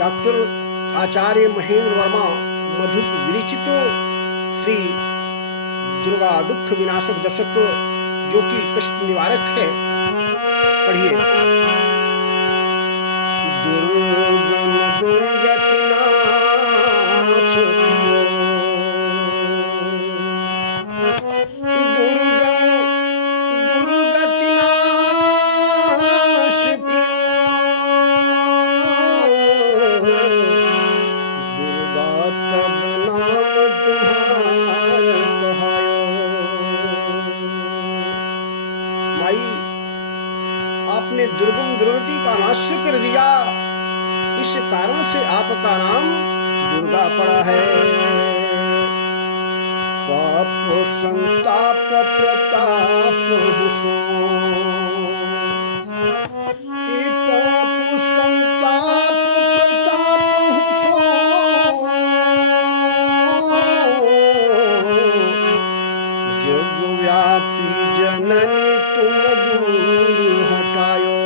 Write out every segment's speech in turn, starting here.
Doctor आचार्य महेंद्र वर्मा मधुप विरचित श्री दुर्गा दुख विनाशक दशक जो कि कष्ट निवारक है, पढ़िए। दुर्गम दुर्गति नाश कियो, दुर्गम दुर्गति नाश आपने दुर्गम दुर्गति का नाश कर दिया, इस कारण से आपका नाम दुर्गा पड़ा है। पाप संताप प्रताप हुसो, पाप संताप प्रताप हुसो, जग व्यापी जननी तुम दूर हटायो,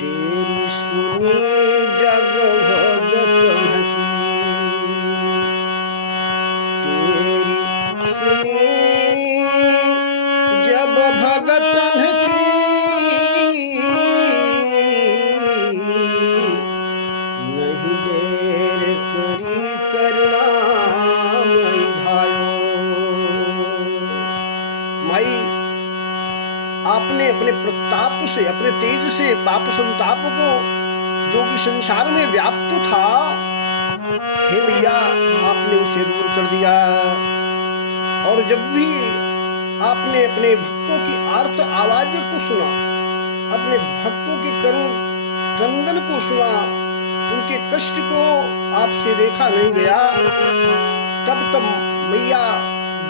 तेरी सुनी जग भगतन की, तेरी सुनी जब भगतन की, नहीं देर करी करुणामय धायो। माई, आपने अपने प्रताप से, अपने तेज से पाप संताप को जो कि संसार में व्याप्त था, हे भैया, आपने उसे दूर कर दिया। और जब भी आपने अपने भक्तों की आर्त आवाज को सुना, अपने भक्तों के करुण क्रंदन को सुना, उनके कष्ट को आपसे देखा नहीं गया, तब मैया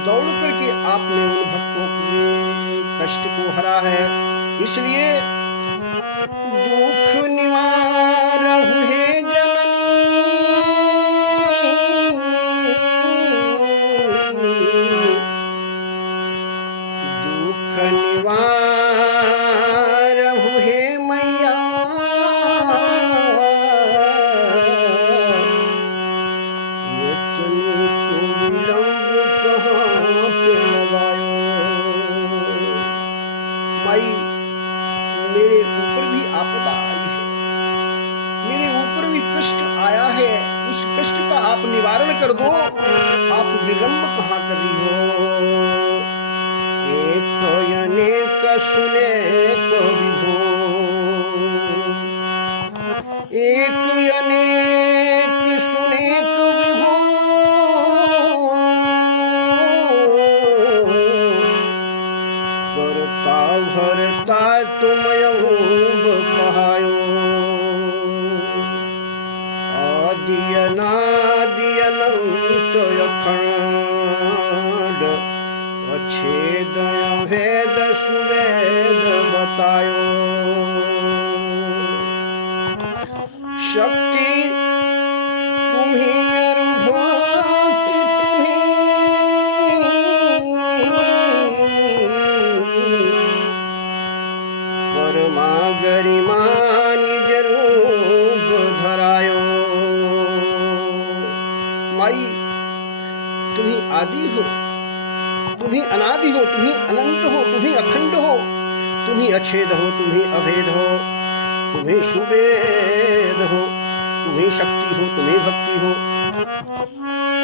दौड़ करके आपने उन भक्तों के कष्ट को हरा है। इसलिए दुख निवारहु हे जननी, दुख निवारहु हे मैया, इतनी तो विलंब कहाँ पे लगायो। माई, मेरे ऊपर भी आपदा आई है, मेरे ऊपर भी कष्ट आया है, उस कष्ट का आप निवारण कर दो। आप विलंब कहाँ कर रही हो? एक अनेक सुने विभो, एक अनेक सुने विभो, करता भरता तुम यूं कहायो, आदि अनादि अनंत अखंड, अच्छेद भेद सुवेद बतायो। शक्ति तुम्ही अनुभूति तुम्ही, परमा गरिमा निज रूप धरायो। माई, तुम्ही आदि हो, तुम्ही अनादि हो, तुम्ही अनंत हो, तुम्ही अखंड हो, तुम्ही अछेद हो, तुम्ही अभेद हो, तुम्ही सुवेद हो, तुम्ही शक्ति हो, तुम्ही भक्ति हो,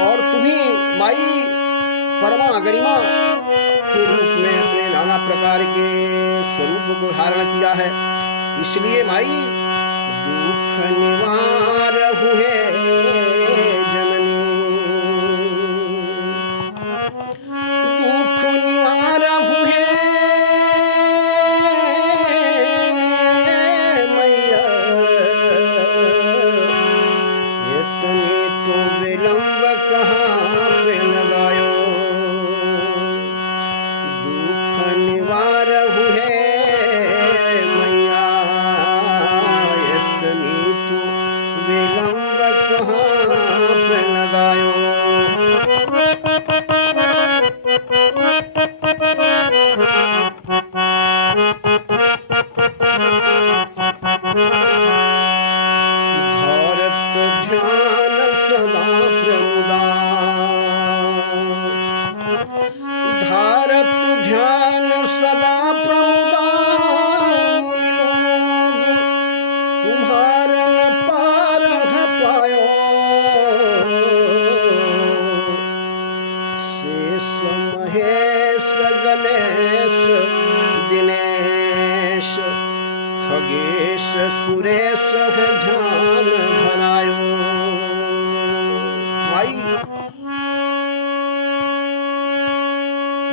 और तुम्ही माई परमा गरिमा के रूप में अपने नाना प्रकार के स्वरूप को धारण किया है। इसलिए माई, दुख निवारहु हे जननी, दुख निवारहु हे मैया, इतनी तो विलंब कहाँ पे लगायो। दुख निवारहु हे मैया, इतनी तो विलंब कहाँ सुरेश है ध्यान धरायो। माई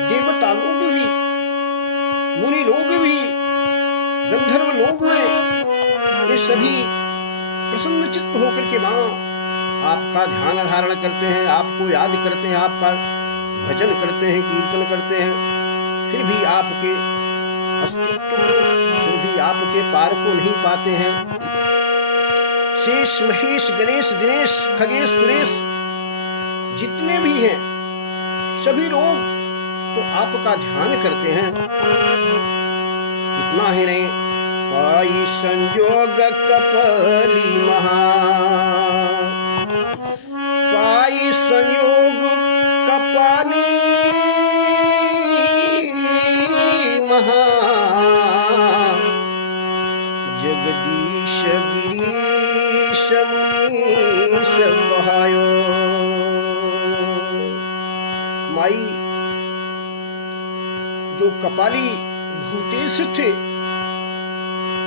देवता लोग भी, मुनि लोग भी, गंधर्व लोग हुए, ये सभी प्रसन्न चित्त होकर के मां आपका ध्यान धारण करते हैं, आपको याद करते हैं, आपका भजन करते हैं, कीर्तन करते हैं, फिर भी आपके अस्तित्व को, फिर भी आपके पार को नहीं पाते हैं। शेष महेश गणेश दिनेश खगेश सुरेश जितने भी हैं सभी लोग तो आपका ध्यान करते हैं। इतना ही नहीं, पाई संयोग कपाली महा, पाई संयोग कपाली महा, जगदीश गिरीश मुनीश कहायो। माई जो कपाली भूतेश थे,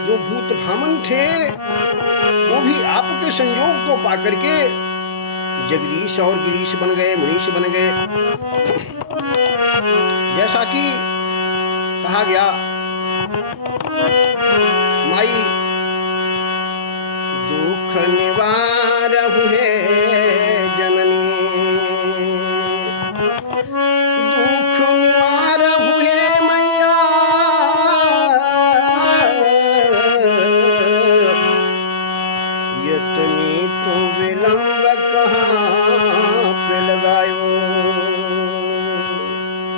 जो भूत भामन थे, वो भी आपके संयोग को पाकर के जगदीश और गिरीश बन गए, मुनीश बन गए। जैसा कि कहा गया, माई दुख निवार हुए जननी, दुख निवार हुए मैया, यतनी तो विलंब कहाँ पे लगायो।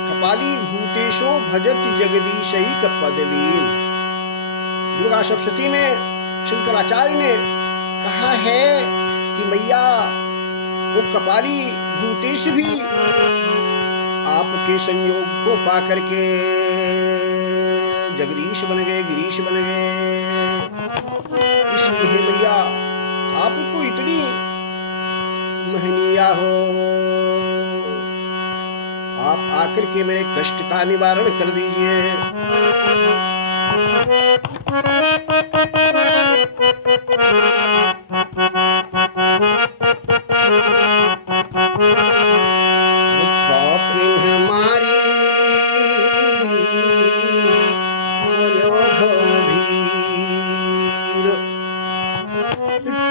कपाली भूतेशो भजत जगदीश ही कपदलीन। दुर्गा सप्तशती में शंकराचार्य ने कहा है कि मैया वो कपाली भूतेश भी आपके संयोग को पाकर के जगदीश बन गए, गिरीश बन गए। इसलिए हे मैया आप तो इतनी महनीया हो, आप आकर के मेरे कष्ट का निवारण कर दीजिए। पापिन हमारी हरो भवभीर,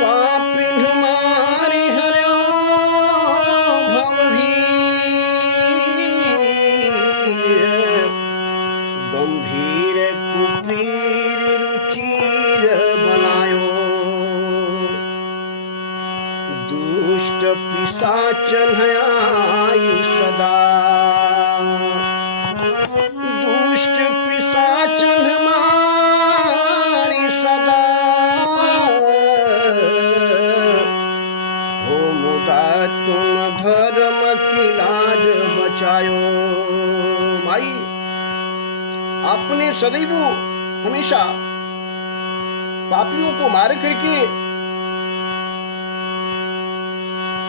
पापिन हमारी हरो भवभीर, गंभीर कुपीर रुचिर बनायो। दुष्ट पिशाचन है आयु सदा, दुष्ट पिशाचन हमारी सदा, हो मुदा तुम धर्म की लाज बचायो। माई आपने सदैव हमेशा पापियों को मार करके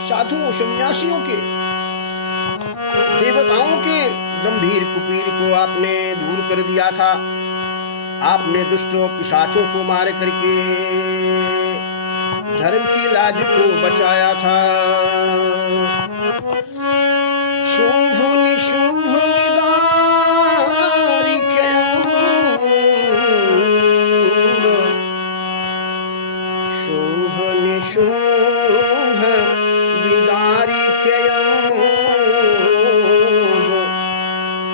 साधुओं सन्यासियों के, देवताओं के गंभीर कुपीर को आपने दूर कर दिया था। आपने दुष्टों पिशाचों को मार करके धर्म की लाज को बचाया था। शुंभ निशुंभ शुंभ निशुंभ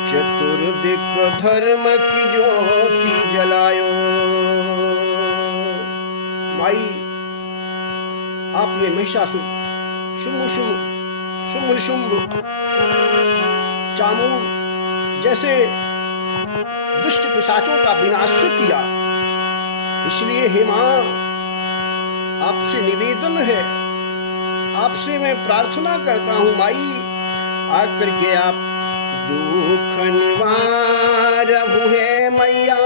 चतुर्दिक धर्म की ज्योति जलायो। माई आपने महिषासुर, शुंभ चामूर जैसे दुष्ट पिशाचों का विनाश किया। इसलिए हे मां आपसे निवेदन है, आपसे मैं प्रार्थना करता हूँ माई आकर के आप दुख निवार हुए मैया,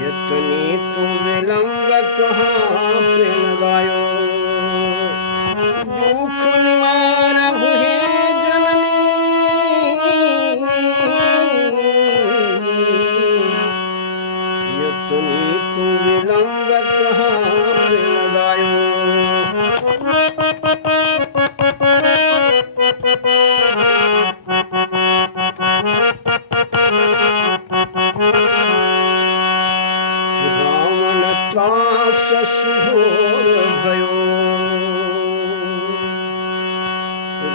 यतनी तो विलंब कहाँ पे लगायो। दुख निवार हुए जननी, सुघोर भयो,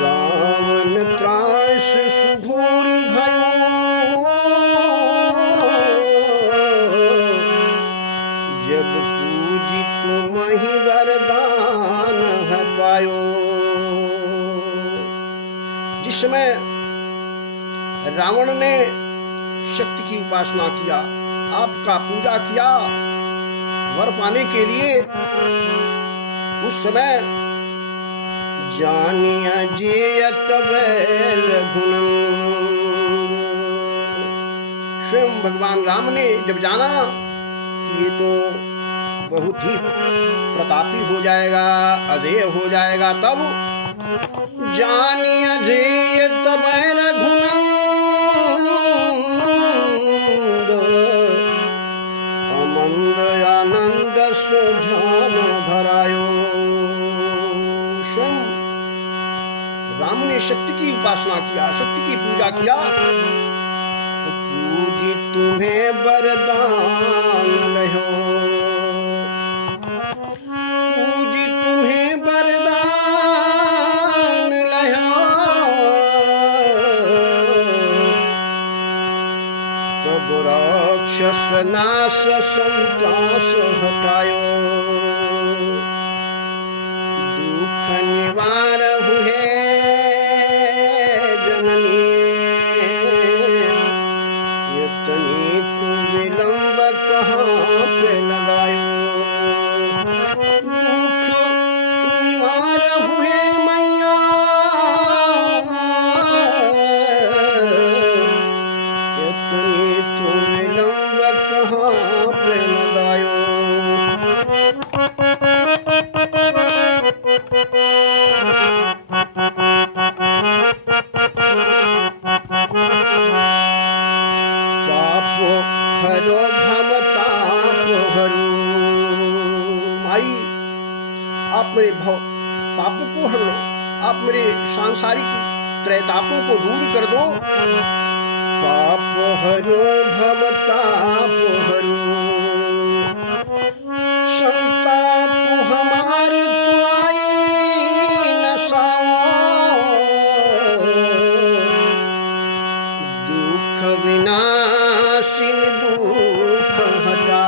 रावण त्रास सुघोर भयो, जब पूजी तुम्हि वरदान है पायो। जिस समय रावण ने शक्ति की उपासना किया, आपका पूजा किया वर पाने के लिए, उस समय जानिया जेयत बैल रघुनंदन, स्वयं भगवान राम ने जब जाना कि ये तो बहुत ही प्रतापी हो जाएगा, अजेय हो जाएगा, तब जानिया जेयत बैल रघुनंदन अमंद आनंद सुझान धरायो। स्वयं राम ने शक्ति की उपासना किया, शक्ति की पूजा किया, पूजी तुम्हें वरदान लहो, पूजी तुम्हें वरदान लहो, तब राक्षस नाश संतास हटायो, दुख निवार हुए जननी, यतनी तू विलंब कहाँ पे लगायो, दुख निवार हुए मैया, यतनी तू विलंब कहाँ पे लगायो। पाप हरो भव ताप हरो, माई आप मेरे पाप को हर लो, आप मेरे सांसारिक त्रैतापों को दूर कर दो। पाप हरो भव ताप हरो, संताप हमार तू आई नसाओ, दुख विनाशिन दुख हटा।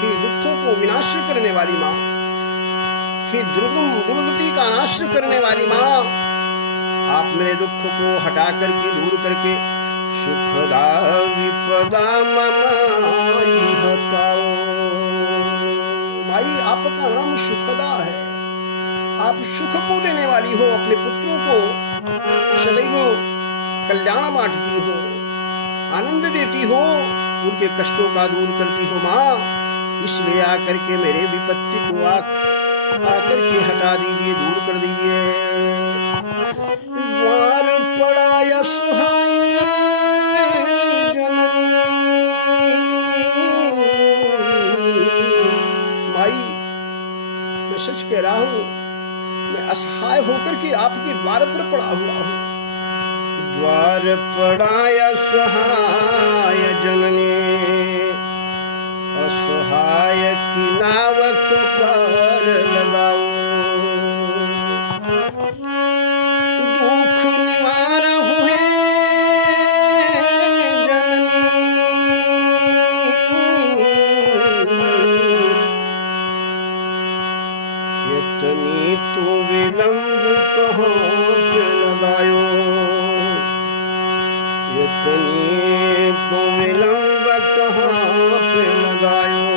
हे दुखों को विनाश करने वाली माँ, हे दुर्गति का नाश करने वाली माँ, आप मेरे दुख को हटा करके दूर करके सुखदा विपदा ममाई हटाओ। माई आपका नाम सुखदा है, आप सुख को देने वाली हो, अपने पुत्रों को सदैव कल्याण बांटती हो, आनंद देती हो, उनके कष्टों का दूर करती हो माँ। इसलिए आकर के मेरे विपत्ति को आकर के हटा दीजिए, दूर कर दीजिए। द्वार पड़ा असहाय जननी, माई मैं सच कह रहा हूँ, मैं असहाय होकर के आपके द्वार पर पड़ा हुआ हूँ। द्वार पड़ा असहाय जननी, असहाय की नाव को पार लगाओ, दुख निवार हुए जननी, इतनी तो विलंब कहाँ पे लगायो, इतनी तो विलंब कहाँ पे लगायो।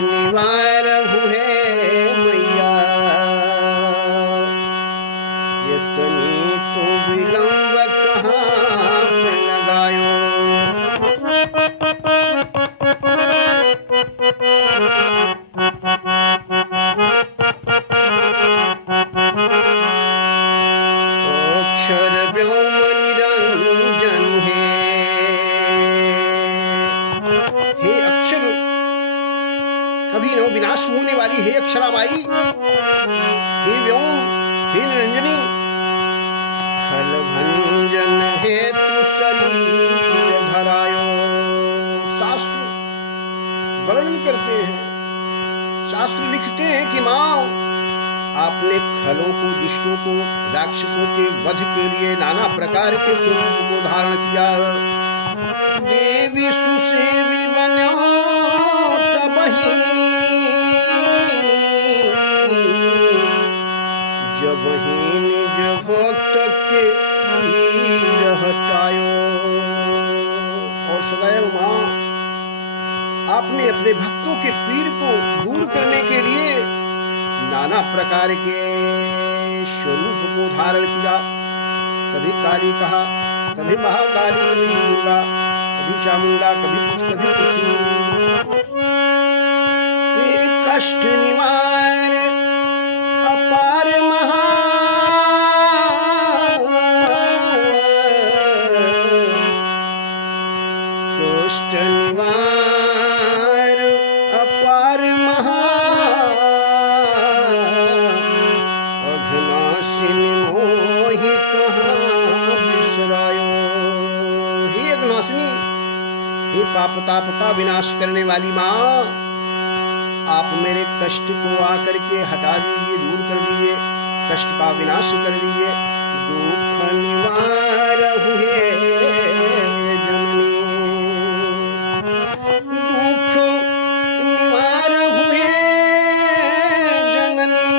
निवारहु है मैया, इतनी तो विलंब कहाँ पे लगायो। अक्षर व्योम निरंजन है, हे अक्षर कभी न विनाश होने वाली हे अक्षराबाई, हे व्योम, हे निरंजनी, खल भंजन है तू शरीर धरायो। शास्त्र वर्णन करते हैं, शास्त्र लिखते हैं कि मां आपने खलों को, दुष्टों को, राक्षसों के वध के लिए नाना प्रकार के स्वरूप को धारण किया। देवी सुसेवी बनो तबहि, जबहि निज भक्त के पीर हटायो। और सदैव मां आपने अपने भक्तों के पीर को दूर करने के लिए नाना प्रकार के स्वरूप को धारण किया। कभी काली कहा, कभी महाकाली, कभी दुर्गा, कभी चामुंडा, कभी कुछ। ये कष्ट निवार अपार महा, कष्ट निवार अपार महा, हे पाप ताप का विनाश करने वाली मां, आप मेरे कष्ट को आकर के हटा दीजिए, दूर कर दीजिए, कष्ट का विनाश कर दीजिए। दुख निवार हुए जननी, दुख निवार हुए जननी,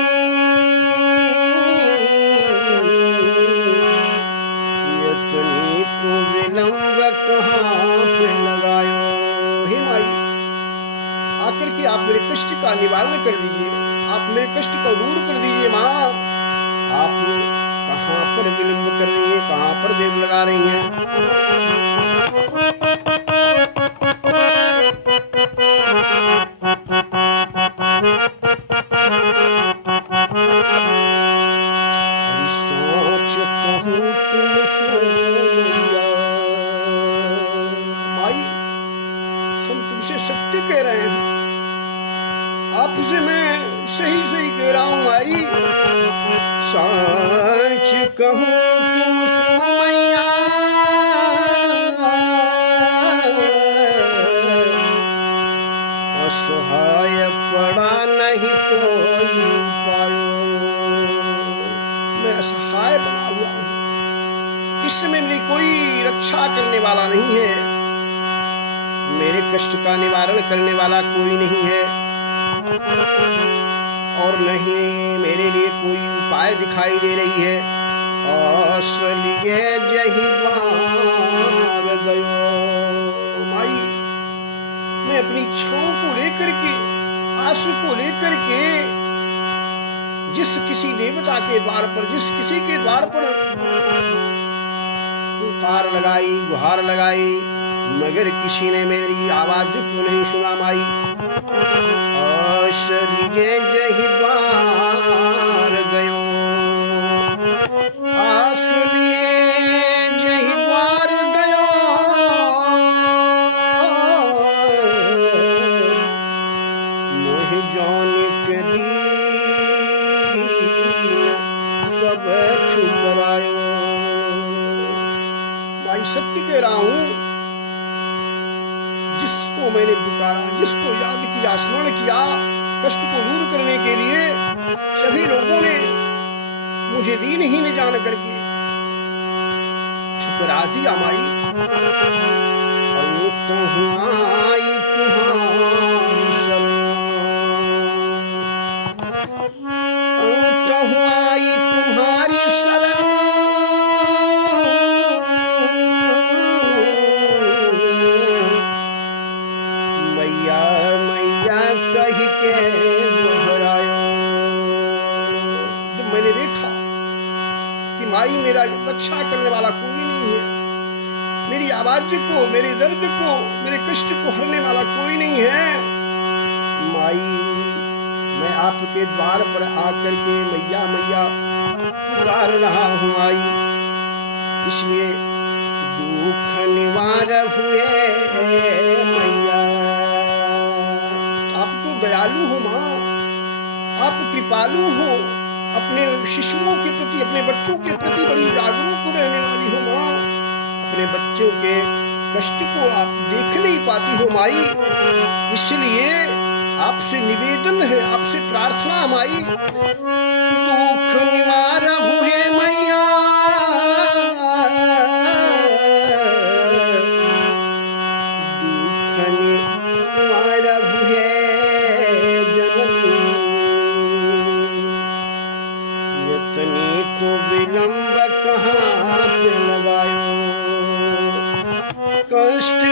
इतनी को विलंब कहाँ पे लगायो। हे माई, आकर के आप मेरे कष्ट का निवारण कर दीजिए, आप मेरे कष्ट को दूर कर दीजिए। माँ, आप कहाँ पर विलंब कर रही हैं, कहाँ पर देर लगा रही हैं। सोच कहूँ तुम सोया, माई हम तुमसे सत्य कह रहे हैं, आपसे मैं सही सही कह रहा हूँ माई। सच कहूँ तुम सोमैया, असहाय पड़ा नहीं कोई उपाय। मैं असहाय बना हुआ हूँ, इस समय मेरी कोई रक्षा करने वाला नहीं है, मेरे कष्ट का निवारण करने वाला कोई नहीं है, और नहीं मेरे लिए कोई उपाय दिखाई दे रही है। असलिए जही द्वार गयो। माई, मैं अपनी इच्छाओं को लेकर के, आंसू को लेकर के जिस किसी देवता के द्वार पर, जिस किसी के द्वार पर पुकार लगाई, गुहार लगाई, मगर किसी ने मेरी आवाज को नहीं सुना। माई, असलिए जही द्वार गयो, असलिए जही द्वार गयो, मोहि जौनिक दीन सब ठुकरायो। माई, सत्य कह रहा हूं, जिसको मैंने पुकारा, जिसको याद किया, स्मरण किया, कष्ट को दूर करने के लिए, सभी लोगों ने मुझे दीनहीन जान करके ठुकरा दिया। माई, अंत हुआई तुम्हारी शरण, अंत हुआई तुम्हारी शरण, मैया मैया कह माई मेरा रक्षा करने वाला कोई नहीं है, मेरी आवाज को, मेरे दर्द को, मेरे कष्ट को हरने वाला कोई नहीं है। माई मैं आपके द्वार पर आकर के मैया मैया पुकार रहा हूँ माई, इसलिए दुख निवार हुए मैया। आप तो दयालु हो माँ, आप कृपालु हो, अपने शिशुओं के प्रति, अपने बच्चों के प्रति बड़ी जागरूक रहने वाली हो माँ। अपने बच्चों के कष्ट को आप देख नहीं पाती हो माई, इसलिए आपसे निवेदन है, आपसे प्रार्थना माई, दुख निवार हुए मैया, दुख निवार हुए जननी, यतनी तो विलंब कहाँ पे लगायो, कष्ट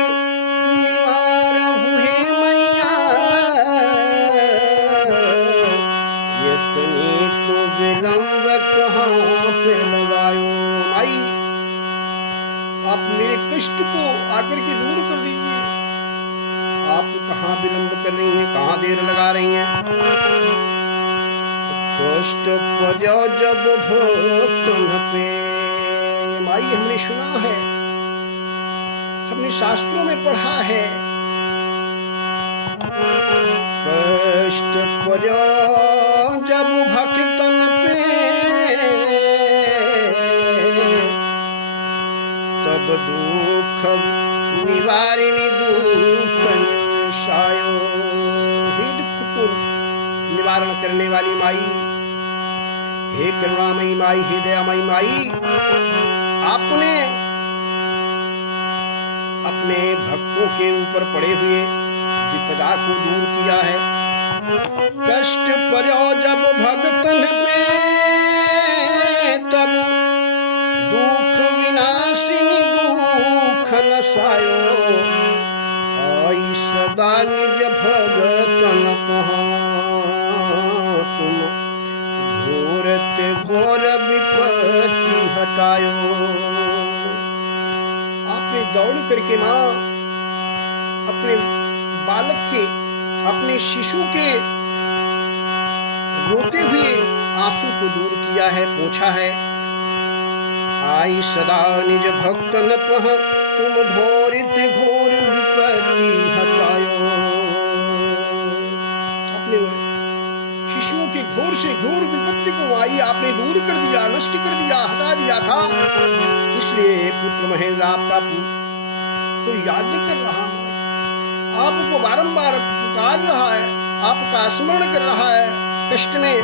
निवार हुए मैया, यतनी तो विलंब कहाँ पे लगायो। माई आप मेरे कष्ट को आकर के दूर कर दीजिए, आप कहाँ विलंब कर रही हैं, कहाँ देर लगा रही हैं। कष्ट पड़ो जब भक्तन पे, माई हमने सुना है, हमने शास्त्रों में पढ़ा है, कष्ट पड़ो जब भक्तन पे, तब दुख निवारिणी दुख निशायो। हे दुख को निवारण करने वाली माई, हे करुणामयी माई, हे दयामयी माई, आपने अपने भक्तों के ऊपर पड़े हुए विपदा को दूर किया है। कष्ट पड़ो जब भक्तन पे, तब दुख विनाशिनी दुख नसायो। आई सदा निज भगतन पहा, तुम घोरते घोर विपत्ति हटायो। आपने दौड़ करके माँ अपने बालक के, अपने शिशु के रोते हुए आंसू को दूर किया है, पोंछा है। आई सदा निज भक्तन पह, तुम घोरित घोर विपत्ति हटायो। अपने शिशुओं के घोर से घोर विपत्ति को आई आपने दूर कर दिया, नष्ट कर दिया, हटा दिया था। इसलिए पुत्र महेंद्र आपका को याद कर रहा है, आपको बारंबार पुकार रहा है, आपका स्मरण कर रहा है कष्ट में।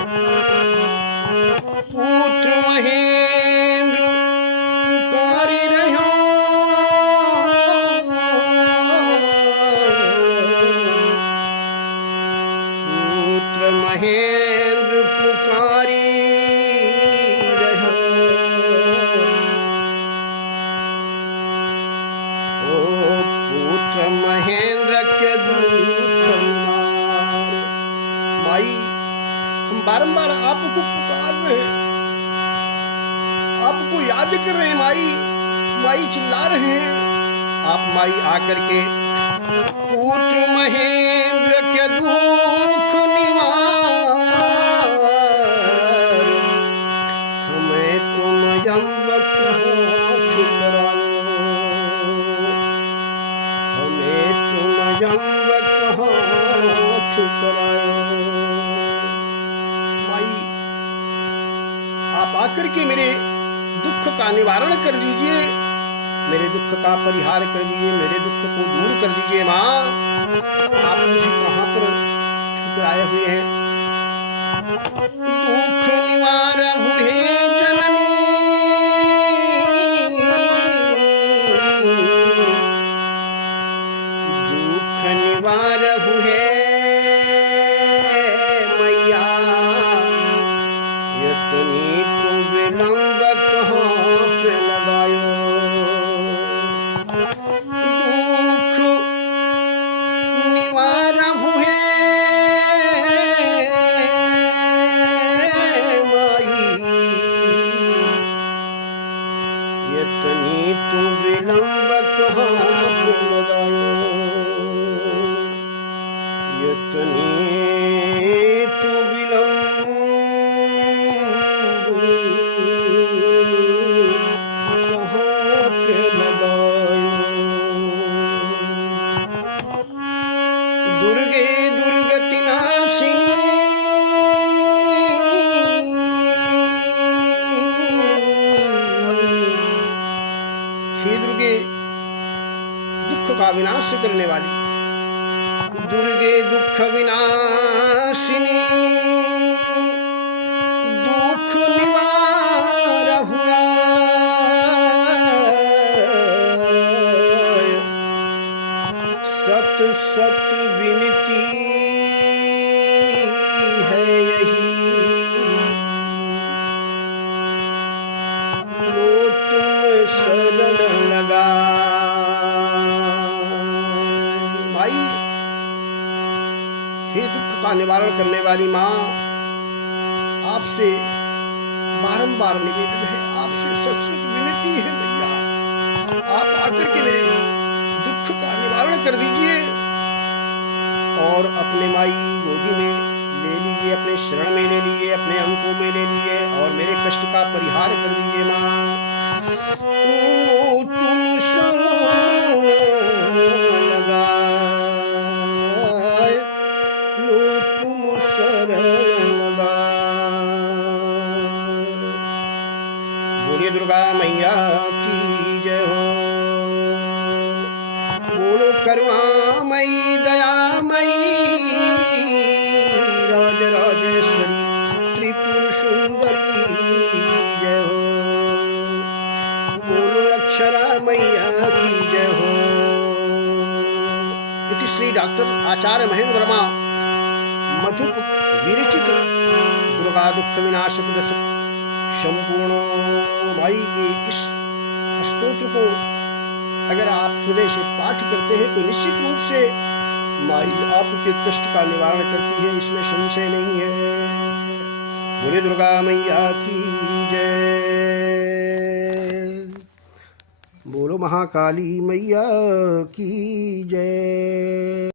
पुत्र महेंद्र पुकारे रहो, पुत्र महेंद्र पुकारी रहो। ओ पुत्र महेंद्र के दुख निवार। माई हम बारंबार आपको पुकार रहे हैं, आपको याद कर रहे हैं माई, माई चिल्ला रहे हैं। आप माई आकर के पुत्र महेंद्र के दुख निवार, हमें तुम यम्ब कहाँ ठुकरायो, हमें तुम यम्ब कहाँ ठुकरायो। माई आप आकर के मेरे दुख का निवारण कर दीजिए, मेरे दुख का परिहार कर दीजिए, मेरे दुख को दूर कर दीजिए। माँ आप मुझे कहाँ पर ठुकराए हुए हैं। दुख निवार हुए जननी, दुख निवार हुए मैया, यतनी को विलंब कहाँ पे लगायो। दुख निवार हुए माई, विनाश करने वाली दुर्गे दुख विनाशिनी दुख निवार हुआ सत सत विनती है यही लो तुम शरण लगा। भाई हे दुख का निवारण करने वाली माँ, आपसे बारंबार निवेदन है, आपसे सत्सत विनती है भैया, आप आकर के मेरे दुख का निवारण कर दीजिए और अपने माई गोदी में ले लीजिए, अपने शरण में ले लीजिए, अपने अंकों में ले लीजिए और मेरे कष्ट का परिहार कर दीजिए माँ। तुम शरण लगा लो तुम शरण लगा। बोलिए दुर्गा मैया की जय हो। बोलो करुणामयी दयामयी राज राजेश्वरी त्रिपुर सुंदरी जय हो। बोलो अक्षरा मैया की जय हो। इति श्री डॉक्टर आचार्य महेंद्र मा मधुप विरचित दुर्गा दुख विनाशक दशक संपूर्ण। भाई ये इस स्तोत्र को अगर आप हृदय से पाठ करते हैं तो निश्चित रूप से माई आपके कष्ट का निवारण करती है, इसमें संशय नहीं है। बोले दुर्गा मैया की जय। बोलो महाकाली मैया की जय।